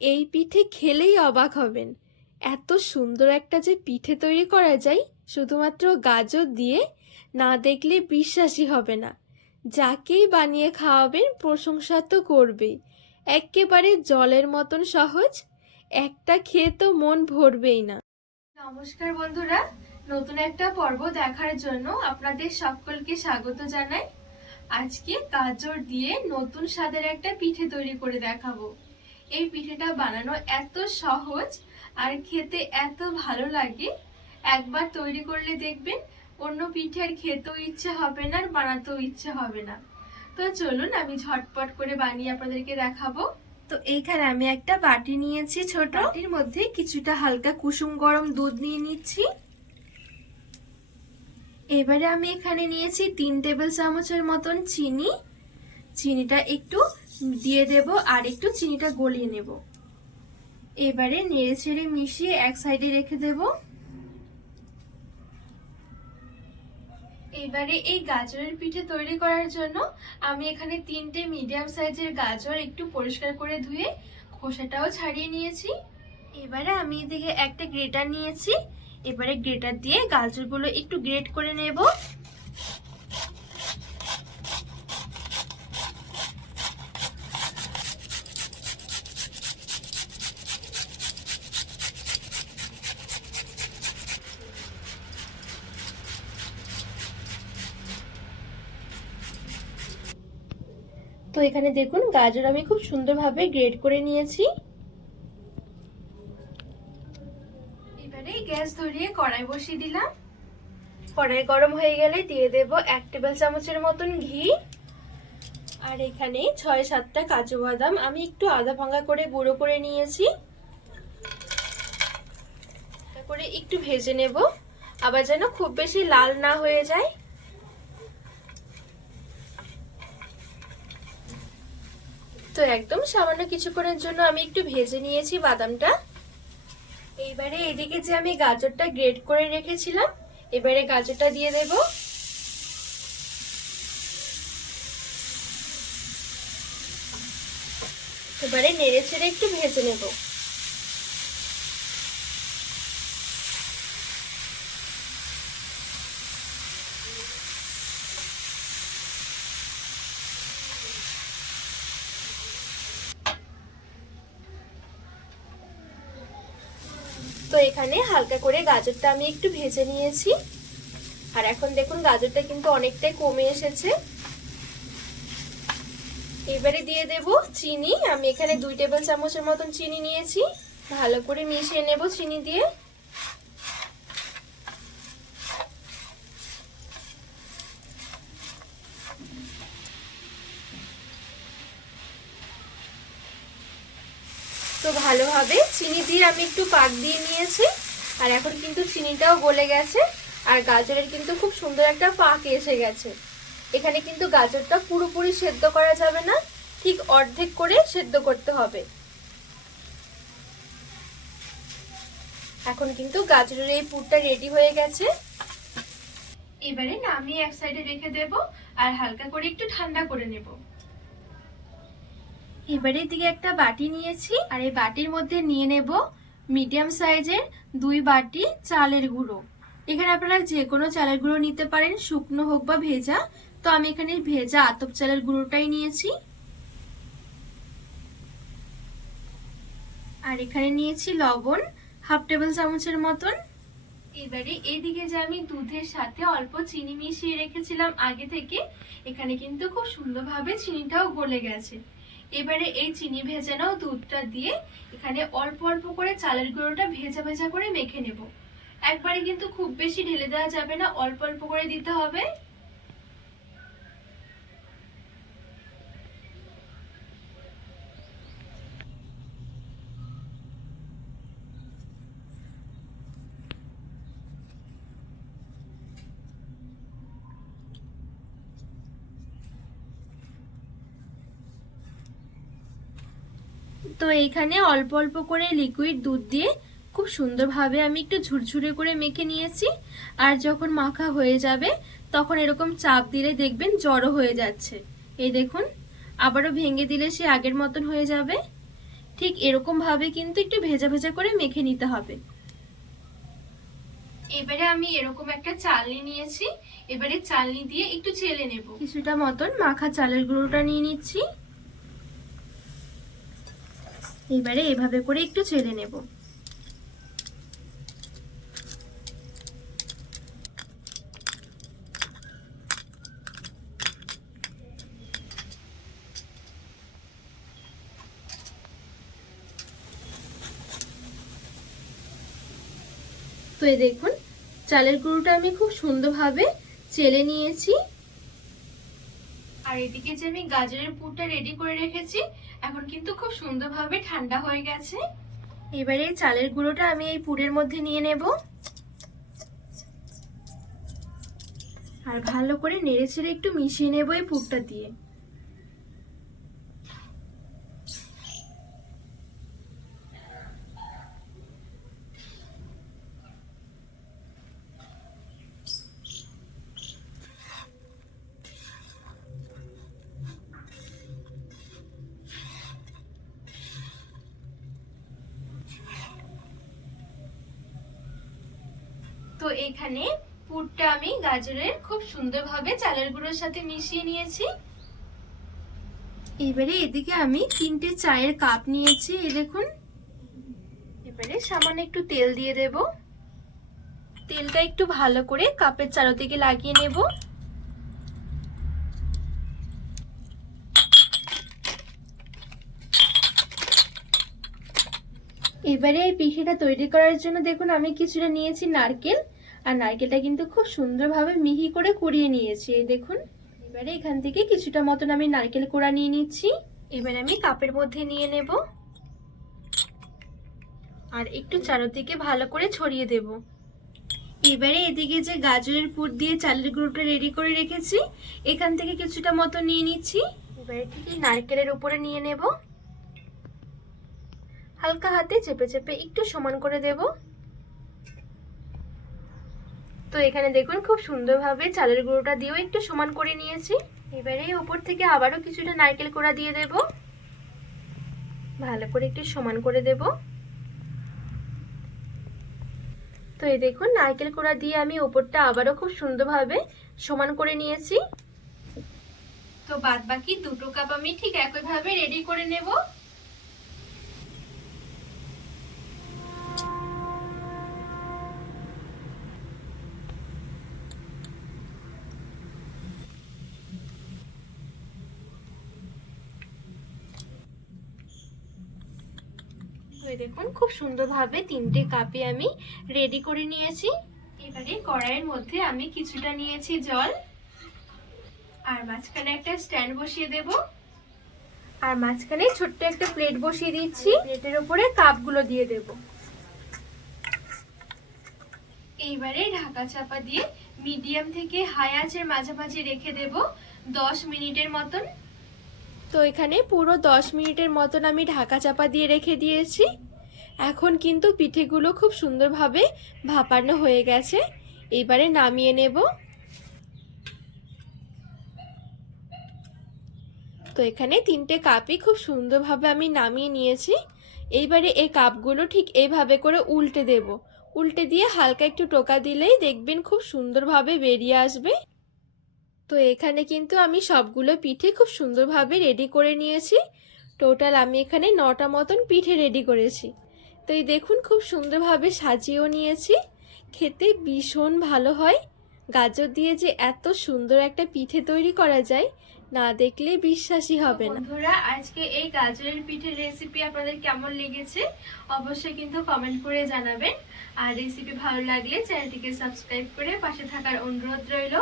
এই পিঠে খেলেই অবাক হবেন। এত সুন্দর একটা যে পিঠে তৈরি করা যায়, শুধুমাত্র গাজর দিয়ে না দেখলে বিশ্বাসই হবে না। যাকেই বানিয়ে খাওয়াবেন প্রশংসা তো করবেই। একেবারে জলের মতন সহজ, একটা খেয়ে তো মন ভরবেই না। নমস্কার বন্ধুরা, নতুন একটা পর্ব দেখার জন্য আপনাদের সকলকে স্বাগত জানাই। আজকে গাজর দিয়ে নতুন স্বাদের একটা পিঠে তৈরি করে দেখাবো। এই পিঠেটা বানানো এত সহজ আর খেতে এত ভালো লাগে। একবার তৈরি করলে দেখবেন অন্য পিঠে আর খেতেও ইচ্ছে হবে না আর বানাতেও ইচ্ছে হবে না। তো চলুন আমি ঝটপট করে বানিয়ে আপনাদেরকে দেখাবো। তো এইখানে আমি একটা বাটি নিয়েছি ছোট। বাটির মধ্যে কিছুটা হালকা কুসুম গরম দুধ নিয়ে নিচ্ছি। এবারে আমি এখানে নিয়েছি তিন টেবিল চামচের মতন চিনি। চিনিটা একটু দিয়ে দেব আর একটু চিনিটা গলিয়ে নেব। এবারে নেড়ে ছেড়ে মিশিয়ে এক সাইডে রেখে দেব। এবারে এই গাজরের পিঠে তৈরি করার জন্য আমি এখানে তিনটে মিডিয়াম সাইজের গাজর একটু পরিষ্কার করে ধুয়ে খোসাটাও ছাড়িয়ে নিয়েছি। এবারে আমি এদিকে একটা গ্রেটার নিয়েছি। এবারে গ্রেটার দিয়ে গাজরগুলো একটু গ্রেট করে নেব। এখানে দেখুন গাজর আমি খুব সুন্দরভাবে গ্রেড করে নিয়েছি। এবারে গ্যাস ধরিয়ে কড়াই বসিয়ে দিলাম। কড়াই গরম হয়ে গেলে দিয়ে দেব এক টেবিল চামচের মতন ঘি। আর এখানে ছয় সাতটা কাজু বাদাম আমি একটু আদা ভাঙা করে গুঁড়ো করে নিয়েছি। করে একটু ভেজে নেব। আবার যেন খুব বেশি লাল না হয়ে যায়। তো একদম সামান্য কিছুক্ষণের জন্য আমি একটু ভেজে নিয়েছি বাদামটা। এইবারে এদিকে যে আমি গাজরটা গ্রেড করে রেখেছিলাম, এবারে গাজরটা দিয়ে দেব। এবারে নেড়ে ছেড়ে একটু ভেজে নেব। এখানে হালকা করে গাজরটা আমি একটু ভেজে নিয়েছি। আর এখন দেখুন গাজরটা কিন্তু অনেকটাই কমে এসেছে। এবারে দিয়ে দেব চিনি। আমি এখানে দুই টেবিল চামচের মতন চিনি নিয়েছি। ভালো করে মিশিয়ে নেব চিনি দিয়ে। তো ভালোভাবে চিনি দিয়ে আমি একটু পাক দিয়ে নিয়েছি। আর এখন কিন্তু চিনিটাও গলে গেছে। আর গাজরের কিন্তু খুব সুন্দর একটা পাক এসে গেছে। এখানে কিন্তু গাজরটা পুরোপুরি সেদ্ধ করা যাবে না। ঠিক অর্ধেক করে সেদ্ধ করতে হবে। এখন কিন্তু গাজরের এই পুরটা রেডি হয়ে গেছে। এবারে নামিয়ে এক সাইডে রেখে দেব। আর হালকা করে একটু ঠান্ডা করে নেব। এবারে দিকে একটা বাটি নিয়েছি, আর এই বাটির মধ্যে নিয়ে নেব মিডিয়াম সাইজের দুই বাটি চালের গুঁড়ো। এখানে আপনারা যে কোনো চালের গুঁড়ো নিতে পারেন, শুকনো হোক বা ভেজা। তো আমি এখানে ভেজা আতপ চালের গুঁড়োটাই নিয়েছি। আর এখানে নিয়েছি লবণ, হাফ টেবিল চামচের মতন। এবারে এদিকে যে আমি দুধের সাথে অল্প চিনি মিশিয়ে রেখেছিলাম আগে থেকে, এখানে কিন্তু খুব সুন্দরভাবে চিনিটাও গলে গেছে। এবারে এই চিনি ভেজানো দুধটা দিয়ে। এখানে অল্প অল্প করে চালের গুঁড়োটা ভেজা ভেজা করে মেখে নেব। একবারে কিন্তু খুব বেশি ঢেলে দেওয়া যাবে না, অল্প অল্প করে দিতে হবে। তো এইখানে অল্প অল্প করে লিকুইড দুধ দিয়ে খুব সুন্দরভাবে আমি একটু ঝুরঝুরে করে মেখে নিয়েছি। আর যখন মাখা হয়ে যাবে, তখন এরকম চাপ দিলে দেখবেন জড়ো হয়ে যাচ্ছে। এই দেখুন, আবারও ভেঙে দিলে সে আগের মতন হয়ে যাবে। ঠিক এরকমভাবে কিন্তু একটু ভেজা ভেজা করে মেখে নিতে হবে। এবারে আমি এরকম একটা চালনি নিয়েছি। এবারে চালনি দিয়ে একটু চেলে নেব। কিছুটা মতন মাখা চালের গুঁড়োটা নিয়ে নিচ্ছি। এবারে এভাবে করে একটু চেলে নেব। তো এই দেখুন, চালের গুঁড়োটা আমি খুব সুন্দরভাবে চেলে নিয়েছি। আর এদিকে যে আমি গাজরের পুরটা রেডি করে রেখেছি, এখন কিন্তু খুব সুন্দরভাবে ঠান্ডা হয়ে গেছে। এবারে চালের গুঁড়োটা আমি এই পুরের মধ্যে নিয়ে নেব। আর ভালো করে নেড়ে ছেড়ে একটু মিশিয়ে নেব এই পুরটা দিয়ে। তো এখানে পুরটা আমি গাজরের খুব সুন্দরভাবে চালের গুঁড়োর সাথে মিশিয়ে নিয়েছি। এবারে এদিকে আমি তিনটে চায়ের কাপ নিয়েছি, এই দেখুন। এবারে সামান্য একটু তেল দিয়ে দেব। তেলটা একটু ভালো করে কাপের চারোদিকে লাগিয়ে নেব। এবারে এই পিঠেটা তৈরি করার জন্য দেখুন আমি কিছুটা নিয়েছি নারকেল, আর নারকেলটা কিন্তু খুব সুন্দরভাবে মিহি করে কুড়িয়ে নিয়েছি দেখুন। এবারে এখান থেকে কিছুটা মতন আমি নারকেল কোড়া নিয়ে নিচ্ছি। এবার আমি কাপের মধ্যে নিয়ে নেব। আর একটু চারোদিকে ভালো করে ছড়িয়ে দেব। এবারে এদিকে যে গাজরের পুর দিয়ে চালের গুঁড়োটা রেডি করে রেখেছি, এখান থেকে কিছুটা মতো নিয়ে নিচ্ছি। এবারে ঠিক নারকেলের উপরে নিয়ে নেব। হালকা হাতে চেপে চেপে একটু সমান করে দেব। তো এখানে দেখুন, খুব সুন্দরভাবে চালের গুঁড়োটা দিয়েও একটু সমান করে নিয়েছি। এবারে ওপর থেকে আবারও কিছুটা নারকেল কোড়া দিয়ে দেব। ভালো করে একটু সমান করে দেব। তো এই দেখুন, নারকেল কোড়া দিয়ে আমি ওপরটা আবারও খুব সুন্দরভাবে সমান করে নিয়েছি। তো বাদ বাকি দুটো কাপ আমি ঠিক একইভাবে রেডি করে নেব। ওই দেখুন, খুব সুন্দরভাবে তিনটে কাপে আমি রেডি করে নিয়েছি। এবারে কড়াইয়ের মধ্যে আমি কিছুটা নিয়েছি জল। আর মাঝখানে একটা স্ট্যান্ড বসিয়ে দেব। আর মাঝখানে ছোট্ট একটা প্লেট বসিয়ে দিচ্ছি। প্লেটের উপরে কাপগুলো দিয়ে দেব। এইবারে ঢাকা চাপা দিয়ে মিডিয়াম থেকে হাই আঁচের মাঝামাঝি রেখে দেব। দশ মিনিটের মতন। তো এখানে পুরো দশ মিনিটের মতন আমি ঢাকা চাপা দিয়ে রেখে দিয়েছি। এখন কিন্তু পিঠেগুলো খুব সুন্দরভাবে ভাপানো হয়ে গেছে। এবারে নামিয়ে নেব। তো এখানে তিনটে কাপই খুব সুন্দরভাবে আমি নামিয়ে নিয়েছি। এইবারে এই কাপগুলো ঠিক এইভাবে করে উল্টে দেব। উল্টে দিয়ে হালকা একটু টোকা দিলেই দেখবেন খুব সুন্দরভাবে বেরিয়ে আসবে। তো এখানে কিন্তু আমি সবগুলো পিঠে খুব সুন্দরভাবে রেডি করে নিয়েছি। টোটাল আমি এখানে নটা মতন পিঠে রেডি করেছি। তো এই দেখুন খুব সুন্দরভাবে সাজিয়েও নিয়েছি। খেতে ভীষণ ভালো হয়। গাজর দিয়ে যে এত সুন্দর একটা পিঠে তৈরি করা যায় না দেখলে বিশ্বাসই হবে না। বন্ধুরা আজকে এই গাজরের পিঠের রেসিপি আপনাদের কেমন লেগেছে অবশ্যই কিন্তু কমেন্ট করে জানাবেন। আর রেসিপি ভালো লাগলে চ্যানেলটিকে সাবস্ক্রাইব করে পাশে থাকার অনুরোধ রইল।